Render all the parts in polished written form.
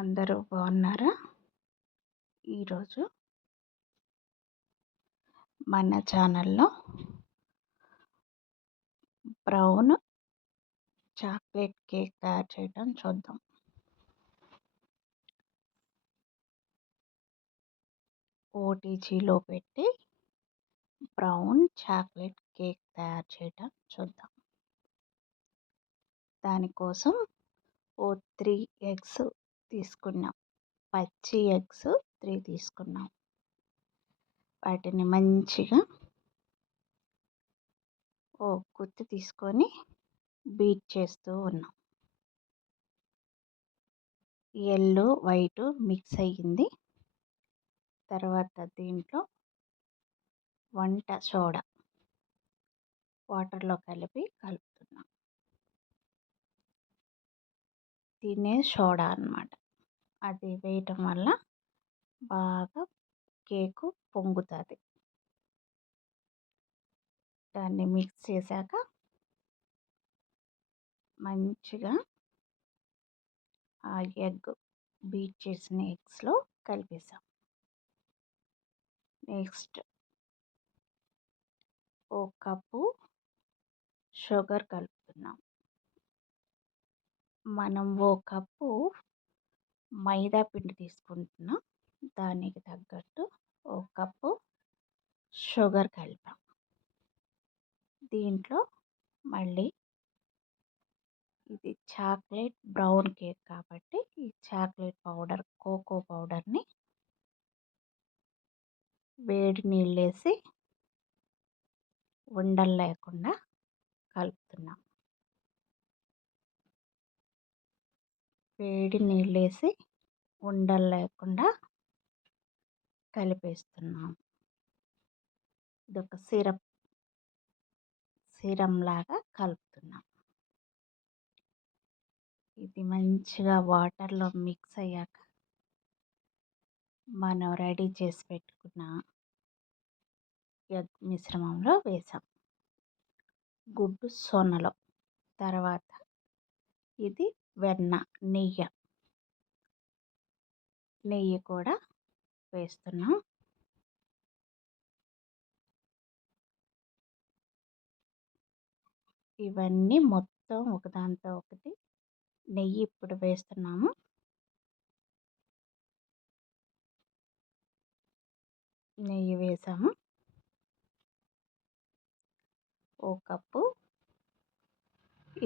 అందరూ బాగున్నారా? ఈరోజు మన ఛానల్లో బ్రౌన్ చాక్లెట్ కేక్ తయారు చేయడం చూద్దాం. ఓటీజీలో పెట్టి బ్రౌన్ చాక్లెట్ కేక్ తయారు చేయడం చూద్దాం. దానికోసం 3 ఎగ్స్ తీసుకున్నాం. పచ్చి ఎగ్స్ 3 తీసుకున్నాం. వాటిని మంచిగా గుత్తి తీసుకొని బీట్ చేస్తూ ఉన్నాం. ఎల్లో వైట్ మిక్స్ అయ్యింది. తర్వాత దీంట్లో వంట సోడా వాటర్లో కలుపుతున్నాం. తినే సోడా అన్నమాట. అది వేయటం వల్ల బాగా కేకు పొంగుతుంది. దాన్ని మిక్స్ చేశాక మంచిగా ఆ ఎగ్ బీట్ చేసిన ఎగ్స్లో కలిపేసాం. నెక్స్ట్ 1 కప్పు షుగర్ కలుపుతున్నాం. మనం 1 కప్పు మైదా పిండి తీసుకుంటున్నాం. దానికి తగ్గట్టు 1 కప్పు షుగర్ కలిపాం. దీంట్లో మళ్ళీ ఇది చాక్లెట్ బ్రౌన్ కేక్ కాబట్టి ఈ చాక్లెట్ పౌడర్ కోకో పౌడర్ని వేడి నీళ్ళు వేసి ఉండలు లేకుండా కలుపుతున్నాం. వేడి నీళ్ళు వేసి ఉండలు లేకుండా కలిపేస్తున్నాం. ఇది ఒక సిరం లాగా కలుపుతున్నాం. ఇది మంచిగా వాటర్లో మిక్స్ అయ్యాక మనం రెడీ చేసి పెట్టుకున్న ఎగ్ మిశ్రమంలో వేసాం. గుడ్డు సొనలో తర్వాత ఇది నెయ్యి కూడా వేస్తున్నాం. ఇవన్నీ మొత్తం ఒకదాంతో ఒకటి నెయ్యి ఇప్పుడు వేస్తున్నాము. నెయ్యి వేసాము. 1 కప్పు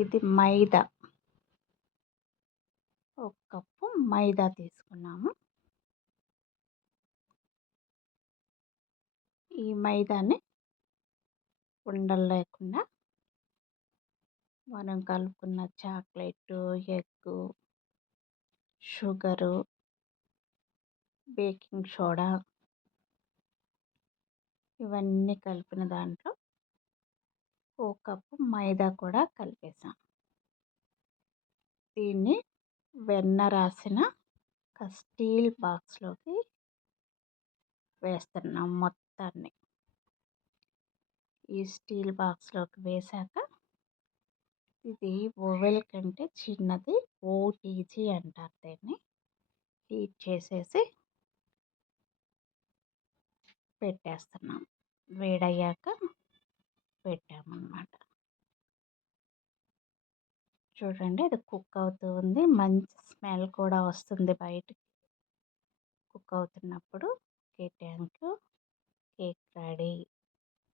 ఇది మైదా 1 కప్పు మైదా తీసుకున్నాము. ఈ మైదాని ఉండలు లేకుండా మనం కలుపుకున్న chocolate, egg, sugar, baking soda ఇవన్నీ కలిపిన దాంట్లో 1 కప్పు మైదా కూడా కలిపేసాం. దీన్ని వెన్న రాసిన స్టీల్ బాక్స్లోకి వేస్తున్నాం మొత్తాన్ని. ఈ స్టీల్ బాక్స్లోకి వేశాక ఇది ఓవెల్ కంటే చిన్నది, ఓటీజీ అంటారు దీన్ని. హీట్ చేసేసి పెట్టేస్తున్నాం. వేడయ్యాక పెట్టామన్నమాట. చూడండి అది కుక్ అవుతూ ఉంది. మంచి స్మెల్ కూడా వస్తుంది బయటికి కుక్ అవుతున్నప్పుడు. Okay, thank you. Cake ready.